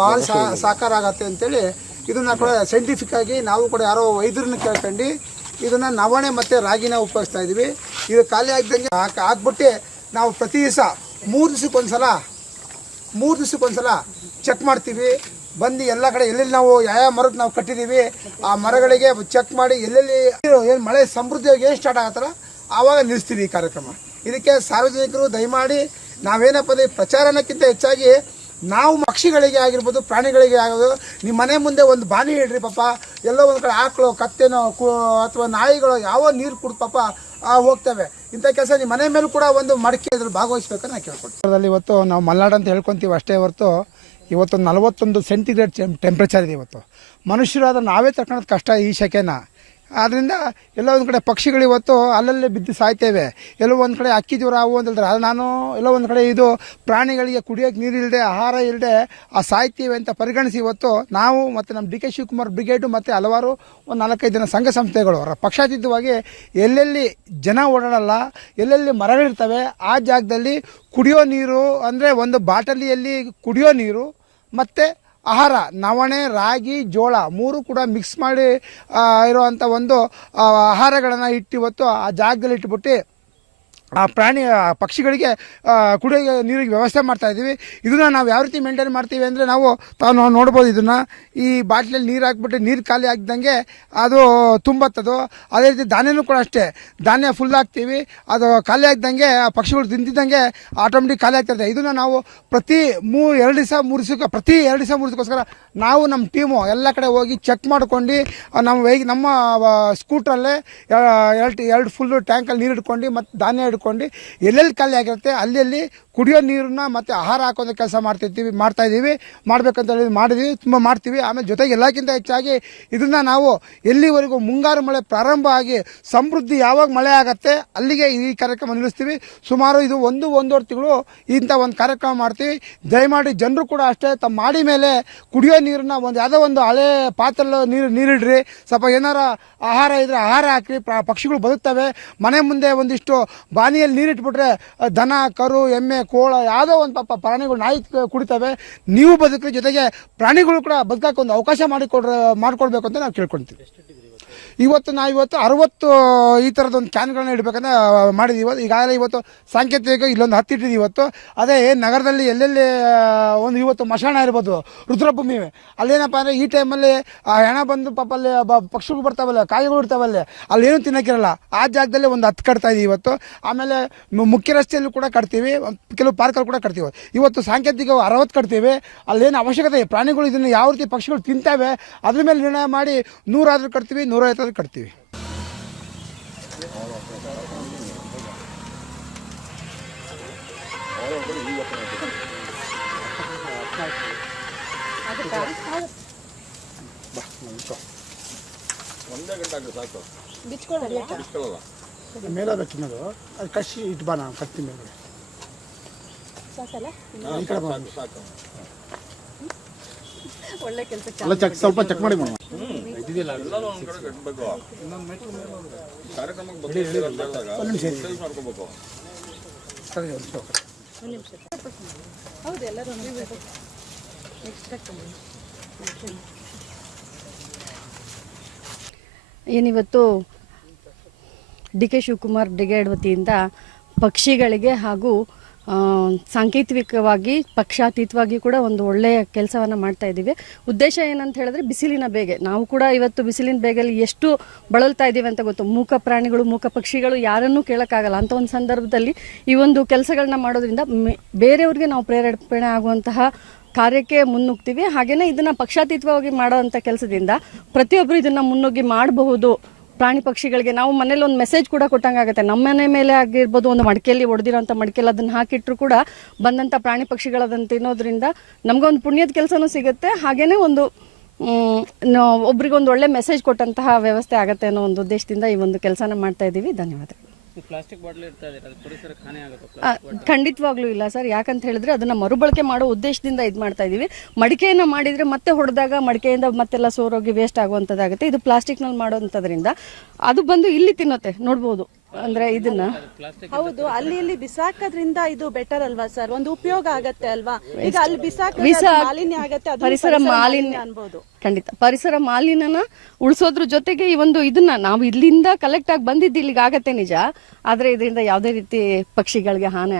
ಭಾಳ ಸಾಕಾರ ಆಗತ್ತೆ ಅಂತೇಳಿ ಇದನ್ನ ಕೂಡ ಸೈಂಟಿಫಿಕ್ ಆಗಿ ನಾವು ಕೂಡ ಯಾರೋ ವೈದ್ಯರನ್ನ ಕೇಳ್ಕೊಂಡು ಇದನ್ನ ನವಣೆ ಮತ್ತು ರಾಗಿನ ಉಪಯೋಗಿಸ್ತಾ ಇದೀವಿ. ಇದು ಖಾಲಿ ಆಗ್ದಂಗೆ ಹಾಕ್ ಹಾಕ್ಬಿಟ್ಟು ನಾವು ಪ್ರತಿ ದಿವಸ ಮೂರು ದಿವಸಕ್ಕೊಂದ್ಸಲ ಮೂರು ದಿವಸಕ್ಕೊಂದ್ಸಲ ಚೆಕ್ ಮಾಡ್ತೀವಿ. ಬಂದು ಎಲ್ಲ ಕಡೆ ಎಲ್ಲೆಲ್ಲಿ ನಾವು ಯಾವ ಮರದ ನಾವು ಕಟ್ಟಿದ್ದೀವಿ ಆ ಮರಗಳಿಗೆ ಚೆಕ್ ಮಾಡಿ ಎಲ್ಲೆಲ್ಲಿ ಏನು ಮಳೆ ಸಮೃದ್ಧಿಯಾಗಿ ಏನು ಸ್ಟಾರ್ಟ್ ಆಗತ್ತಲ್ಲ ಆವಾಗ ನಿಲ್ಲಿಸ್ತೀವಿ ಈ ಕಾರ್ಯಕ್ರಮ. ಇದಕ್ಕೆ ಸಾರ್ವಜನಿಕರು ದಯಮಾಡಿ ನಾವೇನಪ್ಪ ಅಂದ್ರೆ ಪ್ರಚಾರ ಹೆಚ್ಚಾಗಿ ನಾವು ಪಕ್ಷಿಗಳಿಗೆ ಆಗಿರ್ಬೋದು, ಪ್ರಾಣಿಗಳಿಗೆ ಆಗೋದು ನಿಮ್ಮ ಮನೆ ಮುಂದೆ ಒಂದು ಬಾನಿ ಇಡ್ರಿ ಪಾಪ, ಎಲ್ಲೋ ಒಂದು ಕಡೆ ಆಕಳು, ಕತ್ತೆನೋ ಅಥವಾ ನಾಯಿಗಳು ಯಾವ ನೀರು ಕುಡ್ದು ಪಾಪ ಹೋಗ್ತವೆ. ಇಂಥ ಕೆಲಸ ನಿಮ್ಮ ಮನೆ ಮೇಲೂ ಕೂಡ ಒಂದು ಮಡಿಕೆ ಇದ್ರಲ್ಲಿ ಭಾಗವಹಿಸ್ಬೇಕಂತ ನಾನು ಕೇಳ್ಕೊಡ್ತೀನಿ ಇವತ್ತು ನಾವು ಮಲ್ನಾಡು ಅಂತ ಹೇಳ್ಕೊತೀವಿ ಅಷ್ಟೇ ಹೊರತು, ಇವತ್ತು ನಲವತ್ತೊಂದು ಸೆಂಟಿಗ್ರೇಡ್ ಟೆಂಪ್ರೇಚರ್ ಇದೆ ಇವತ್ತು. ಮನುಷ್ಯರಾದ ನಾವೇ ತಗೊಳೋದು ಕಷ್ಟ ಈ ಸೆಕೆನ ಆದ್ದರಿಂದ ಎಲ್ಲೋ ಒಂದು ಕಡೆ ಪಕ್ಷಿಗಳು ಇವತ್ತು ಅಲ್ಲಲ್ಲೇ ಬಿದ್ದು ಸಾಯ್ತೇವೆ. ಎಲ್ಲೋ ಒಂದು ಕಡೆ ಅಕ್ಕಿ ಜ್ವರ ಅವು ಅಂತ ಹೇಳಿದ್ರೆ ಅದು ನಾನು ಎಲ್ಲೋ ಒಂದು ಕಡೆ ಇದು ಪ್ರಾಣಿಗಳಿಗೆ ಕುಡಿಯೋಕ್ಕೆ ನೀರಿಲ್ಲದೆ ಆಹಾರ ಇಲ್ಲದೆ ಆ ಸಾಯ್ತೀವಿ ಅಂತ ಪರಿಗಣಿಸಿ ಇವತ್ತು ನಾವು ಮತ್ತು ನಮ್ಮ ಡಿ ಕೆ ಶಿವಕುಮಾರ್ ಬ್ರಿಗೇಡು ಮತ್ತು ಹಲವಾರು ಒಂದು ನಾಲ್ಕೈದು ಜನ ಸಂಘ ಸಂಸ್ಥೆಗಳು ಅವರ ಪಕ್ಷಾತೀತವಾಗಿ ಎಲ್ಲೆಲ್ಲಿ ಜನ ಓಡಾಡಲ್ಲ, ಎಲ್ಲೆಲ್ಲಿ ಮರಗಳಿರ್ತವೆ ಆ ಜಾಗದಲ್ಲಿ ಕುಡಿಯೋ ನೀರು ಅಂದರೆ ಒಂದು ಬಾಟಲಿಯಲ್ಲಿ ಕುಡಿಯೋ ನೀರು ಮತ್ತು ಆಹಾರ, ನವಣೆ, ರಾಗಿ, ಜೋಳ ಮೂರು ಕೂಡ ಮಿಕ್ಸ್ ಮಾಡಿ ಇರುವಂಥ ಒಂದು ಆಹಾರಗಳನ್ನು ಇಟ್ಟು ಇವತ್ತು ಆ ಜಾಗದಲ್ಲಿ ಇಟ್ಬಿಟ್ಟು ಆ ಪ್ರಾಣಿ ಪಕ್ಷಿಗಳಿಗೆ ಕುಡಿಯೋ ನೀರಿಗೆ ವ್ಯವಸ್ಥೆ ಮಾಡ್ತಾ ಇದ್ದೀವಿ. ಇದನ್ನು ನಾವು ಯಾವ ರೀತಿ ಮೇಂಟೈನ್ ಮಾಡ್ತೀವಿ ಅಂದರೆ ನಾವು ತಾವು ನೋಡ್ಬೋದು ಇದನ್ನು. ಈ ಬಾಟ್ಲಲ್ಲಿ ನೀರು ಹಾಕ್ಬಿಟ್ಟು ನೀರು ಖಾಲಿ ಆಗಿದ್ದಂಗೆ ಅದು ತುಂಬತ್ತದು. ಅದೇ ರೀತಿ ಧಾನ್ಯನೂ ಕೂಡ ಅಷ್ಟೇ. ಧಾನ್ಯ ಫುಲ್ ಹಾಕ್ತೀವಿ. ಅದು ಖಾಲಿ ಆಗ್ದಂಗೆ, ಆ ಪಕ್ಷಿಗಳು ತಿಂತಿದ್ದಂಗೆ ಆಟೋಮೆಟಿಕ್ ಖಾಲಿ ಆಗ್ತದೆ ಇದನ್ನು ನಾವು ಪ್ರತಿ ಮೂ ಎರಡು ದಿವಸ, ಮೂರು ದಿವಸಕ್ಕೆ, ಪ್ರತಿ ಎರಡು ದಿವಸ, ಮೂರು ದಿವಸಕ್ಕೋಸ್ಕರ ನಾವು ನಮ್ಮ ಟೀಮು ಎಲ್ಲ ಕಡೆ ಹೋಗಿ ಚೆಕ್ ಮಾಡ್ಕೊಂಡು ನಮ್ಮ ವೈ ನಮ್ಮ ಸ್ಕೂಟ್ರಲ್ಲೇ ಎರಡು ಎರಡು ಫುಲ್ಲು ಟ್ಯಾಂಕಲ್ಲಿ ನೀರು ಇಟ್ಕೊಂಡು ಮತ್ತು ಧಾನ್ಯ ಇಟ್ಕೊಂಡು ಎಲ್ಲೆಲ್ಲಿ ಖಾಲಿ ಆಗಿರುತ್ತೆ ಅಲ್ಲಿ ಕುಡಿಯೋ ನೀರನ್ನ ಮತ್ತು ಆಹಾರ ಹಾಕೋದು ಕೆಲಸ ಮಾಡ್ತಿರ್ತೀವಿ ಮಾಡ್ತಾ ಇದ್ದೀವಿ ಮಾಡ್ಬೇಕಂತ ಹೇಳಿ ಮಾಡಿದ್ವಿ, ತುಂಬ ಮಾಡ್ತೀವಿ. ಆಮೇಲೆ ಜೊತೆಗೆ ಎಲ್ಲಕ್ಕಿಂತ ಹೆಚ್ಚಾಗಿ ಇದನ್ನು ನಾವು ಎಲ್ಲಿವರೆಗೂ ಮುಂಗಾರು ಮಳೆ ಪ್ರಾರಂಭ ಆಗಿ ಸಮೃದ್ಧಿ ಯಾವಾಗ ಮಳೆ ಆಗುತ್ತೆ ಅಲ್ಲಿಗೆ ಈ ಕಾರ್ಯಕ್ರಮ ನಿಲ್ಲಿಸ್ತೀವಿ. ಸುಮಾರು ಇದು ಒಂದು, ಒಂದೂವರೆ ತಿಂಗಳು ಇಂಥ ಒಂದು ಕಾರ್ಯಕ್ರಮ ಮಾಡ್ತೀವಿ. ದಯಮಾಡಿ ಜನರು ಕೂಡ ಅಷ್ಟೇ ತಮ್ಮ ಮಾಡಿ ಮೇಲೆ ಕುಡಿಯೋ ನೀರನ್ನ ಒಂದು ಯಾವುದೋ ಒಂದು ಹಳೆ ಪಾತ್ರೆಲ್ಲ ನೀರು, ನೀರಿಡ್ರಿ. ಸ್ವಲ್ಪ ಏನಾರ ಆಹಾರ ಇದ್ರೆ ಆಹಾರ ಹಾಕ್ರಿ. ಪಕ್ಷಿಗಳು ಬದುಕ್ತವೆ. ಮನೆ ಮುಂದೆ ಒಂದಿಷ್ಟು ಬಾನಿಯಲ್ಲಿ ನೀರಿಟ್ಬಿಟ್ರೆ ದನ, ಕರು, ಎಮ್ಮೆ ಕೋಳ ಯಾವುದೋ ಒಂದು ಪಾಪ ಪ್ರಾಣಿಗಳು ನಾಯಿ ಕುಡಿತವೆ, ನೀವು ಬದುಕ್ರಿ ಜೊತೆಗೆ ಪ್ರಾಣಿಗಳು ಕೂಡ ಬದುಕಕ್ಕೆ ಒಂದು ಅವಕಾಶ ಮಾಡಿಕೊಡ್ರ, ಮಾಡಿಕೊಡ್ಬೇಕು ಅಂತ ನಾವು ಕೇಳ್ಕೊಳ್ತೀವಿ. ಇವತ್ತು ನಾವು ಇವತ್ತು ಅರವತ್ತು, ಈ ಥರದೊಂದು ಕ್ಯಾನ್ಗಳನ್ನ ಇಡಬೇಕಂದ್ರೆ ಮಾಡಿದ್ವಿ. ಇವತ್ತು ಈಗಾಗಲೇ ಇವತ್ತು ಸಾಂಕೇತಿಕ ಇಲ್ಲೊಂದು ಹತ್ತಿಟ್ಟಿದ್ದೀವಿ ಇವತ್ತು. ಅದೇ ನಗರದಲ್ಲಿ ಎಲ್ಲೆಲ್ಲಿ ಒಂದು ಇವತ್ತು ಮಶಾಣ ಇರ್ಬೋದು, ರುದ್ರಭೂಮಿ, ಅಲ್ಲೇನಪ್ಪ ಅಂದರೆ ಈ ಟೈಮಲ್ಲಿ ಹೆಣ ಬಂದು ಪಾಪ ಅಲ್ಲಿ ಪಕ್ಷಿಗಳು ಬರ್ತಾವಲ್ಲ, ಕಾಯಿಗಳು ಇರ್ತಾವಲ್ಲ, ಅಲ್ಲೇನು ತಿನ್ನೋಕ್ಕಿರಲ್ಲ. ಆ ಜಾಗದಲ್ಲಿ ಒಂದು ಹತ್ತು ಕಟ್ತಾ ಇದೀವಿ ಇವತ್ತು. ಆಮೇಲೆ ಮುಖ್ಯ ರಸ್ತೆಯಲ್ಲೂ ಕೂಡ ಕಟ್ತೀವಿ, ಕೆಲವು ಪಾರ್ಕಲ್ಲಿ ಕೂಡ ಕಟ್ತೀವಿ. ಇವತ್ತು ಸಾಂಕೇತಿಕ ಅರವತ್ತು ಕಟ್ತೀವಿ. ಅಲ್ಲೇನು ಅವಶ್ಯಕತೆ ಪ್ರಾಣಿಗಳು ಇದನ್ನು ಯಾವ ರೀತಿ ಪಕ್ಷಿಗಳು ತಿಂತಾವೆ, ಅದ್ರ ಮೇಲೆ ನಿರ್ಣಯ ಮಾಡಿ ನೂರಾದ್ರೂ ಕಟ್ತೀವಿ ನೂರೈವತ್ತಾದ್ರೂ ಕಟ್ತೀವಿ. ಮೇಲದ ತಿನ್ನೋದು. ಅದು ಕಸಿ ಇಟ್ಬಾ ಬಾ ಕಟ್ತೀನಿ ಕಟ್ತಿ ಮೇಲೆ. ಈ ಕಡೆ ಬಾ. ಒಳ್ಳೆ ಕೆಲಸ ಅಲ್ಲ ಚೆಕ್ ಸ್ವಲ್ಪ ಚೆಕ್ ಮಾಡಿ ಮೇಡಮ್ ಒಂದು ನಿಮಿಷ ಇರಿ. ಸರಿ, ಒಂದು ನಿಮಿಷ. ಹೌದು ಎಲ್ಲರೂ ನೆಕ್ಸ್ಟ್ ಏನಿವತ್ತು? ಡಿ ಕೆ ಶಿವಕುಮಾರ್ ಡಿಗೇಡ್ ವತಿಯಿಂದ ಪಕ್ಷಿಗಳಿಗೆ ಹಾಗೂ ಸಾಂಕೇತಿಕವಾಗಿ, ಪಕ್ಷಾತೀತವಾಗಿ ಕೂಡ ಒಂದು ಒಳ್ಳೆಯ ಕೆಲಸವನ್ನು ಮಾಡ್ತಾ ಇದ್ದೀವಿ. ಉದ್ದೇಶ ಏನಂತ ಹೇಳಿದ್ರೆ ಬಿಸಿಲಿನ ಬೇಗೆ. ನಾವು ಕೂಡ ಇವತ್ತು ಬಿಸಿಲಿನ ಬೇಗಲ್ಲಿ ಎಷ್ಟು ಬಳಲ್ತಾ ಇದ್ದೀವಿ ಅಂತ ಗೊತ್ತು. ಮೂಕ ಪ್ರಾಣಿಗಳು, ಮೂಕ ಪಕ್ಷಿಗಳು ಯಾರನ್ನೂ ಕೇಳೋಕ್ಕಾಗಲ್ಲ. ಅಂತ ಒಂದು ಸಂದರ್ಭದಲ್ಲಿ ಈ ಒಂದು ಕೆಲಸಗಳನ್ನ ಮಾಡೋದ್ರಿಂದ ಬೇರೆಯವ್ರಿಗೆ ನಾವು ಪ್ರೇರೇಪಣೆ ಆಗುವಂತಹ ಕಾರ್ಯಕ್ಕೆ ಮುನ್ನುಗ್ತೀವಿ. ಹಾಗೆಯೇ ಇದನ್ನು ಪಕ್ಷಾತೀತವಾಗಿ ಮಾಡೋವಂಥ ಕೆಲಸದಿಂದ ಪ್ರತಿಯೊಬ್ಬರು ಇದನ್ನು ಮುನ್ನುಗ್ಗಿ ಮಾಡಬಹುದು ಪ್ರಾಣಿ ಪಕ್ಷಿಗಳಿಗೆ ನಾವು ಮನೇಲಿ ಒಂದು ಮೆಸೇಜ್ ಕೂಡ ಕೊಟ್ಟಂಗಾಗುತ್ತೆ. ನಮ್ಮ ಮನೆ ಮೇಲೆ ಆಗಿರ್ಬೋದು ಒಂದು ಮಡಿಕೆಯಲ್ಲಿ ಒಡೆದಿರೋಂಥ ಮಡಿಕೆಯಲ್ಲಿ ಅದನ್ನು ಹಾಕಿಟ್ರು ಕೂಡ ಬಂದಂಥ ಪ್ರಾಣಿ ಪಕ್ಷಿಗಳದನ್ನು ತಿನ್ನೋದ್ರಿಂದ ನಮಗೊಂದು ಪುಣ್ಯದ ಕೆಲಸನೂ ಸಿಗುತ್ತೆ. ಹಾಗೇನೇ ಒಂದು ಒಬ್ರಿಗೊಂದು ಒಳ್ಳೆ ಮೆಸೇಜ್ ಕೊಟ್ಟಂತಹ ವ್ಯವಸ್ಥೆ ಆಗುತ್ತೆ ಅನ್ನೋ ಒಂದು ಉದ್ದೇಶದಿಂದ ಈ ಒಂದು ಕೆಲಸನ ಮಾಡ್ತಾ ಇದ್ದೀವಿ ಧನ್ಯವಾದ ಈ ಪ್ಲಾಸ್ಟಿಕ್ ಬಾಟ್ಲಿ ಇರ್ತಾ ಇದೆ ಅದು ಪರಿಸರಕ್ಕೆ ಹಾನಿ ಆಗುತ್ತೆ? ಆ, ಖಂಡಿತವಾಗ್ಲೂ ಇಲ್ಲ ಸರ್. ಯಾಕಂತ ಹೇಳಿದ್ರೆ ಅದನ್ನ ಮರುಬಳಕೆ ಮಾಡೋ ಉದ್ದೇಶದಿಂದ ಇದು ಮಾಡ್ತಾ ಇದೀವಿ. ಮಡಿಕೆಯನ್ನ ಮಾಡಿದ್ರೆ ಮತ್ತೆ ಹೊಡೆದಾಗ ಮಡಿಕೆಯಿಂದ ಮತ್ತೆಲ್ಲ ಸೋರೋಗಿ ವೇಸ್ಟ್ ಆಗುವಂಥದ್ದಾಗುತ್ತೆ ಇದು ಪ್ಲಾಸ್ಟಿಕ್ನಲ್ಲಿ ಮಾಡೋಂಥದ್ರಿಂದ. ಅದು ಬಂದು ಇಲ್ಲಿ ತಿನ್ನುತ್ತೆ ನೋಡ್ಬೋದು. ಅಂದ್ರೆ ಇದನ್ನ? ಹೌದು ಅಲ್ಲಿ ಇಲ್ಲಿ ಬಿಸಾಕೋದ್ರಿಂದ ಇದು ಬೆಟರ್ ಅಲ್ವಾ ಸರ್ ಒಂದು ಉಪಯೋಗ ಆಗತ್ತೆ ಅಲ್ವಾ? ಈಗ ಅಲ್ಲಿ ಬಿಸಾಕ ಮಾಲಿನ್ಯ ಆಗತ್ತೆ ಅದು ಪರಿಸರ ಮಾಲಿನ್ಯ ಅನ್ಬೋದು. ಖಂಡಿತ. ಪರಿಸರ ಮಾಲಿನ್ಯನ ಉಳಿಸೋದ್ರ ಜೊತೆಗೆ ಈ ಒಂದು ಇದನ್ನ ನಾವು ಇಲ್ಲಿಂದ ಕಲೆಕ್ಟ್ ಆಗಿ ಬಂದಿದ್ದು ಇಲ್ಲಿಗೆ ಆಗತ್ತೆ ನಿಜ. ಆದ್ರೆ ಇದರಿಂದ ಯಾವುದೇ ರೀತಿ ಪಕ್ಷಿಗಳಿಗೆ ಹಾನಿ